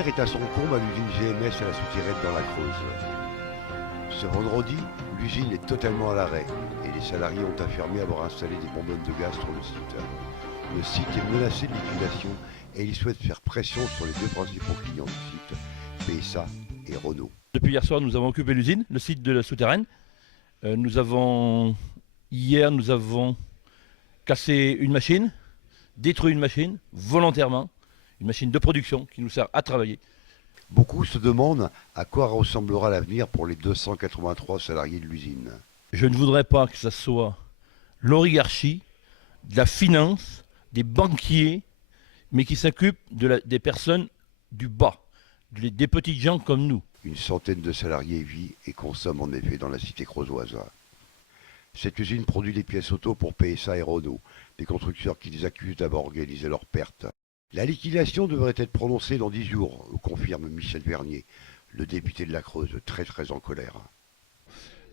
l'hiver est à son comble à l'usine GMS à la Souterraine dans la Creuse. Ce vendredi, l'usine est totalement à l'arrêt et les salariés ont affirmé avoir installé des bonbonnes de gaz sur le site. Le site est menacé de liquidation et ils souhaitent faire pression sur les deux principaux clients du site, PSA et Renault. Depuis hier soir, nous avons occupé l'usine, le site de la Souterraine. Hier, nous avons cassé une machine, détruit une machine volontairement, une machine de production qui nous sert à travailler. Beaucoup se demandent à quoi ressemblera l'avenir pour les 283 salariés de l'usine. Je ne voudrais pas que ce soit l'oligarchie, de la finance, des banquiers, mais qui s'occupent des personnes du bas, des petits gens comme nous. Une centaine de salariés vivent et consomment en effet dans la cité creusoise. Cette usine produit des pièces auto pour PSA et Renault, des constructeurs qui les accusent d'avoir organisé leurs pertes. La liquidation devrait être prononcée dans 10 jours, confirme Michel Vernier, le député de la Creuse, très en colère.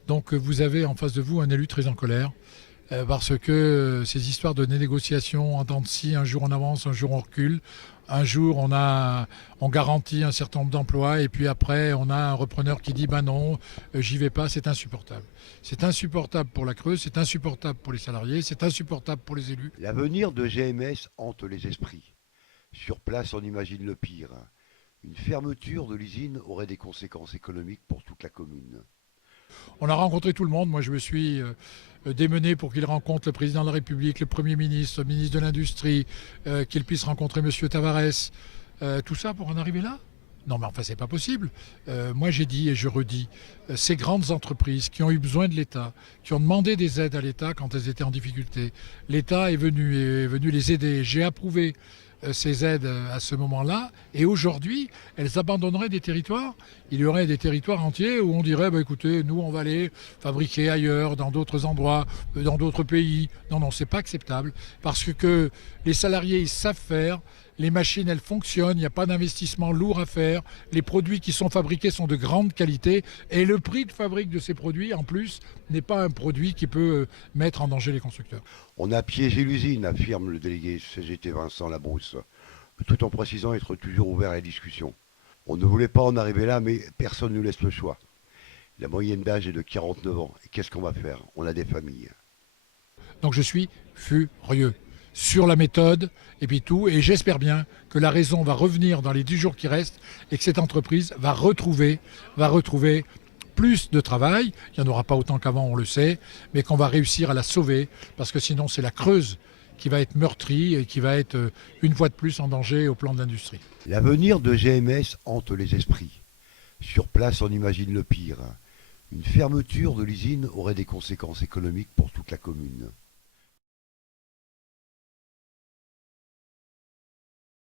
Donc vous avez en face de vous un élu très en colère, parce que ces histoires de négociations en dents de scie, un jour on avance, un jour on recule, un jour on garantit un certain nombre d'emplois et puis après on a un repreneur qui dit ben non, j'y vais pas, c'est insupportable. C'est insupportable pour la Creuse, c'est insupportable pour les salariés, c'est insupportable pour les élus. L'avenir de GMS hante les esprits. Sur place, on imagine le pire. Une fermeture de l'usine aurait des conséquences économiques pour toute la commune. On a rencontré tout le monde. Moi, je me suis démené pour qu'il rencontre le président de la République, le Premier ministre, le ministre de l'Industrie, qu'il puisse rencontrer M. Tavares. Tout ça pour en arriver là ? Non, mais enfin, c'est pas possible. Moi, j'ai dit et je redis, ces grandes entreprises qui ont eu besoin de l'État, qui ont demandé des aides à l'État quand elles étaient en difficulté, l'État est venu les aider. J'ai approuvé ces aides à ce moment-là, et aujourd'hui, elles abandonneraient des territoires. Il y aurait des territoires entiers où on dirait, bah, écoutez, nous, on va aller fabriquer ailleurs, dans d'autres endroits, dans d'autres pays. Non, c'est pas acceptable, parce que les salariés, ils savent faire, les machines, elles fonctionnent, il n'y a pas d'investissement lourd à faire, les produits qui sont fabriqués sont de grande qualité, et le prix de fabrique de ces produits, en plus, n'est pas un produit qui peut mettre en danger les constructeurs. On a piégé l'usine, affirme le délégué CGT Vincent Labrousse, tout en précisant être toujours ouvert à la discussion. On ne voulait pas en arriver là, mais personne ne nous laisse le choix. La moyenne d'âge est de 49 ans. Et qu'est-ce qu'on va faire ? On a des familles. Donc je suis furieux sur la méthode et puis tout, et j'espère bien que la raison va revenir dans les 10 jours qui restent et que cette entreprise va retrouver plus de travail. Il n'y en aura pas autant qu'avant, on le sait, mais qu'on va réussir à la sauver, parce que sinon c'est la Creuse qui va être meurtrie et qui va être une fois de plus en danger au plan de l'industrie. L'avenir de GMS hante les esprits. Sur place, on imagine le pire. Une fermeture de l'usine aurait des conséquences économiques pour toute la commune.